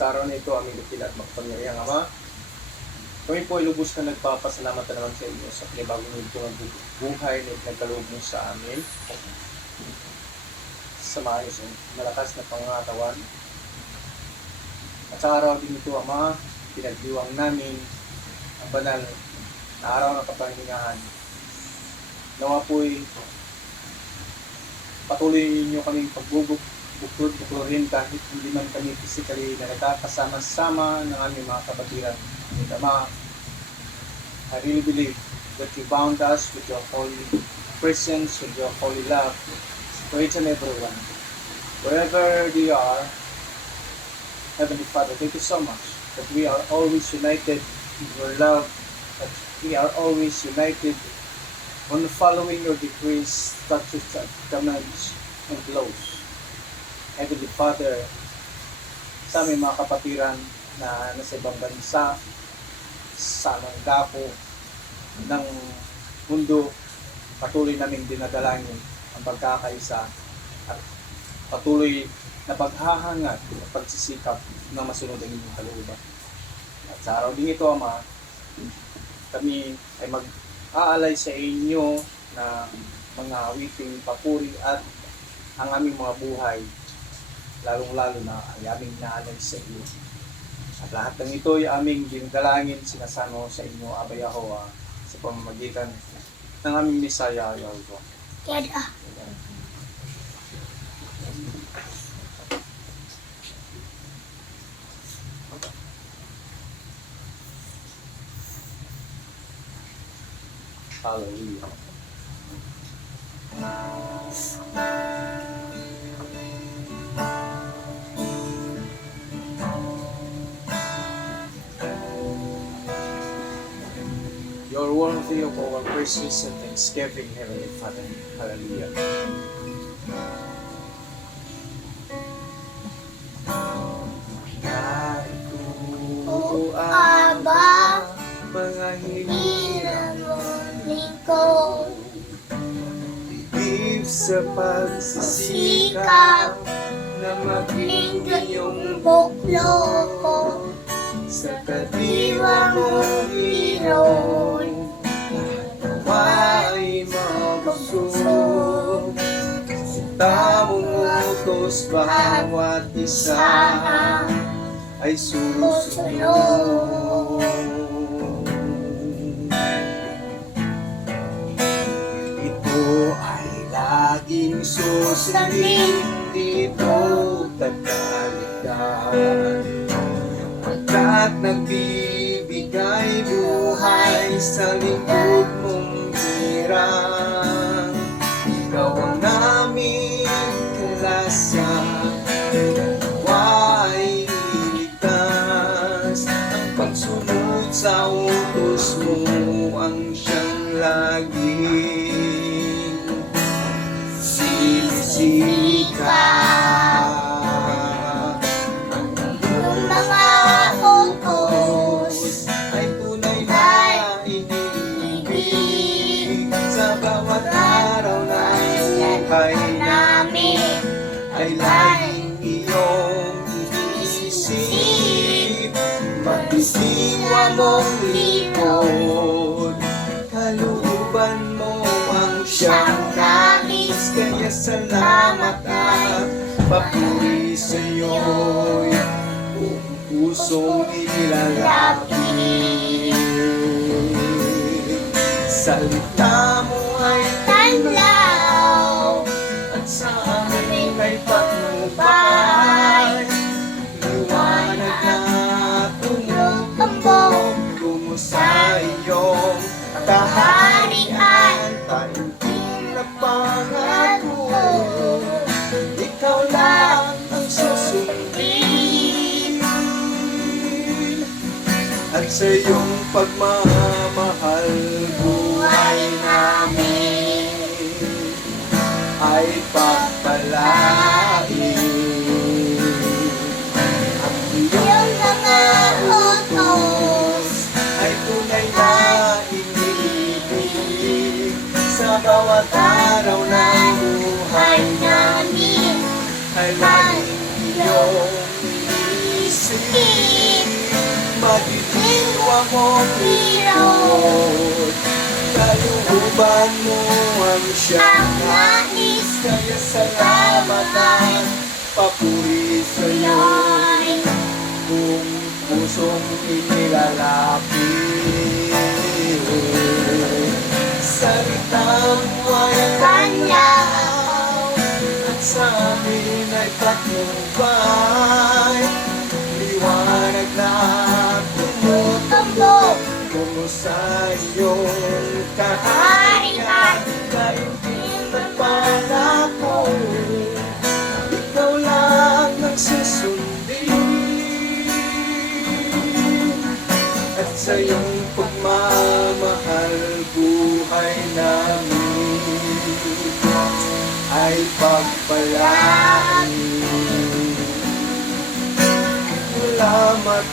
Sa araw na ito, aming dakila at makapangyarihang Ama, kami po ay lubos na nagpapasalamat na naman sa inyo sa pinibagong ito ng buhay na nagkaloob mo sa amin. Sa maayos at malakas na pangatawan. At sa araw din ito, Ama, pinagdiwang namin ang banal na araw ng kapahingahan. Nawa po'y patuloy ninyo kaming buklod-buklorin kahit hindi man kami physically na nagkakasama-sama ng aming mga kapatiran. Ama, I really believe that you bound us with your holy presence, with your holy love for each and every one. Wherever they are, Heavenly Father, thank you so much that we are always united in your love, that we are always united on following your decrees, statutes, and commands and laws. Heavenly Father, sa aming mga kapatiran na nasa ibang bansa, sa anong dako ng mundo, patuloy naming dinadalangin ang pagkakaisa at patuloy na paghahangad at pagsisikap ng masunod ang inyong kalooban. At sa araw din ito, Ama, kami ay mag-aalay sa inyo na mga awiting papuri at ang aming mga buhay, lalong-lalo na ay aming naalay sa iyo. At lahat ng ito ay aming dinadalangin, sinasamo sa inyo, Aba Yahowa, sa pamamagitan ng aming Misaya, Yahowa. Hallelujah. You're worthy of our praises and thanksgiving, Heavenly Father. Hallelujah. O Aba, mga hinirang lingkod, bibig sa pagsisikap na maging iyong buklo sa Iwan mong iron, nawa'y mabusog sa tamong utos bawat isa ay susunod. Ito ay laging susundin, dito tagaligdan, pagkat nagbibigay buhay sa lingkod mong hirang. Ikaw ang aming kalasan, nawa'y iligtas. Ang pagsunod sa utos mo ang siyang laging sinisikat. yung mga utos Ay tunay na iniibig sa bawat buhay namin ay laging iyong inisisip. Mag-isiwa mong likod, kalooban mo ang siyang nais. Kaya salamat at papuri sa'yo'y buong pusong ilalapit. Salita mo ay Tanlaw, at sa amin ay patnubay. Liwanag na tumutambok tungo sa iyong kaharian. Taimtim na pangako, ikaw lang ang susundin. At sa iyong pagmamahal, buhay namin ay pagpalain. Ang iyong mga utos ay tunay na iniibig. Sa bawat araw ng buhay namin ay laging iyong inisip. Magdidiwa mo likod, kalooban mo ang siyang nais. Kaya salamat at papuri sa'yo'y buong pusong inilalapit. Salita mo ay tanyaw, at sa amin ay patnubay. Liwanag na tumutambok tungo sa iyong kaharian. Taimtim na pangako, ikaw lang ang susundin. At sa iyong pagmamahal, buhay namin ay pagpalain. Salamat.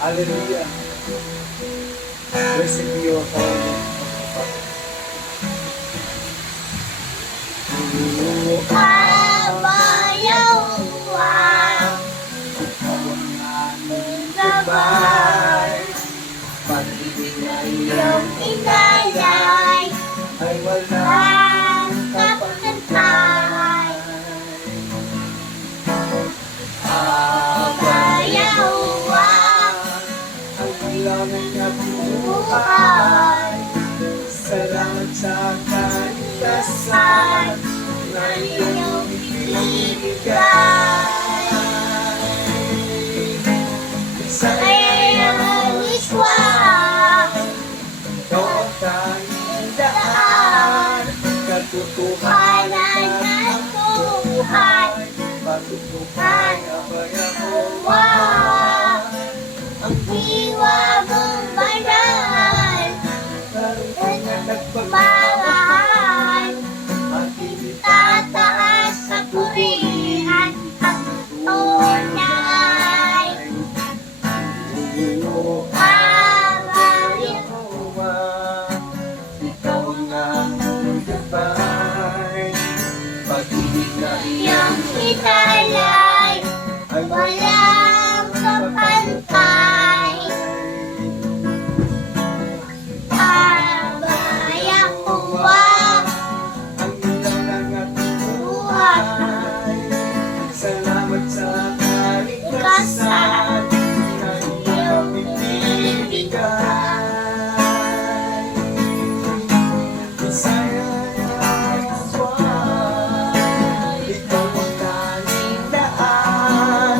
Hallelujah. Blessed be your holy name. kabayawan, gabay, Pag-ibig na iyong inalay, ay walang ang kapantay. Kabayawan, ang lamang na buhay. buhay, Salamat sa kaligtasan na iyong ibinigay. Sa kayang iswang, ikaw ang tanging daan, katotohanan at buhay, patutukan kabayawan, ang diwa mong banal, mahal, tataas sa purihan ang tunay. Ikaw ang gabay, pag-ibig na Iyong italay, ay walang kapantay. Kabayawan, ang ilang at buhay. Salamat sa kaligtasan na iyong ibinigay. Bisaya ng aswan, ikaw ang tanging daan,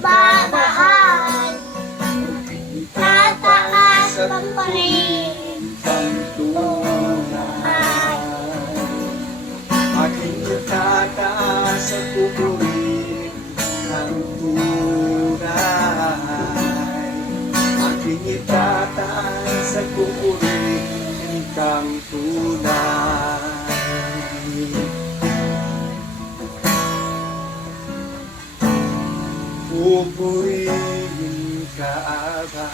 pagmamahal, tataas pa rin ang tunay. Aking itataas sa pupurihin ang tunay. Aking itataas sa pupurihin ang tunay. Pupurihin ka, Aba.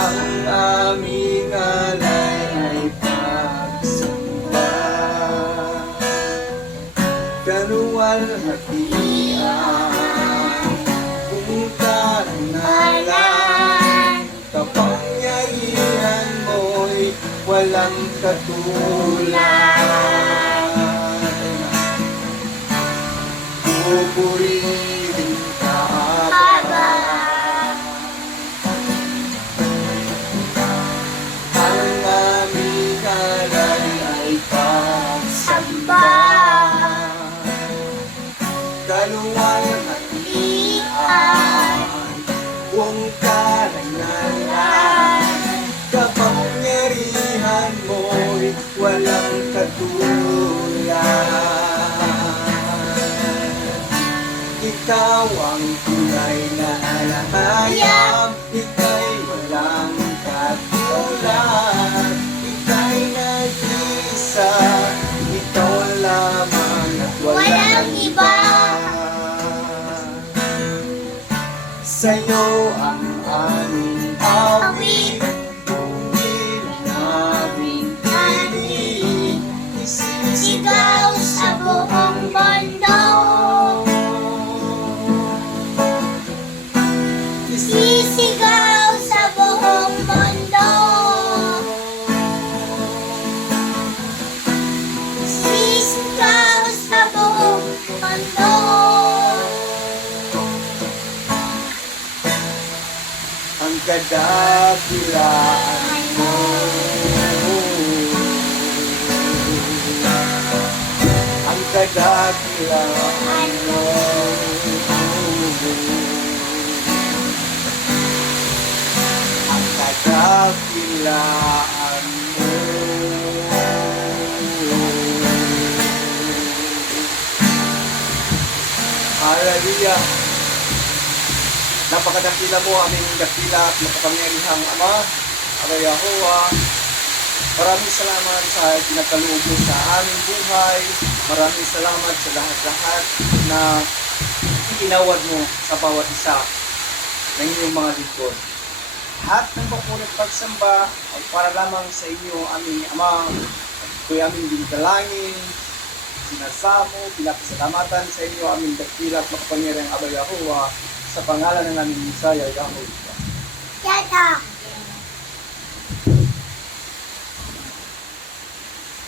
Ang aming alay ay pagsamba, kaluwalhatian, punta nalang, kapangyarihan mo'y walang katulad. Pupurihin ka, Aba. Ang aming alay ay pagsamba, kaluwalhatian, buong karangalan, kapangyarihan mo'y walang katulad. Ikaw ang tunay na alahayam, ika'y walang katulad, ika'y nag-isa, ikaw lamang at walang iba. Sa'yo ang aming awit, tungkil naming tinig, Sigaw sa buong mundo, sisigaw sa buong mundo, sisigaw sa buong mundo. ang kadakilaan mo. Ang kadakilaan mo. Ang kadakilaan mo. Hallelujah! Napakadakila mo aming dakila at makapangyarihang Ama, Aba Yahuwah. Maraming salamat sa pinagkaloob mo sa aming buhay. Maraming salamat sa lahat-lahat na ikinawad mo sa bawat isa ng inyong mga lingkod. Lahat ng papunit pagsamba ay para lamang sa inyo, aming Ama. Ito'y aming dinalangin, sinasamo, pinapasalamatan sa inyo, aming dakila at makapangyarihang Aba Yahuwah, sa pangalan ng aming Messiah, Yahuwah. Yata.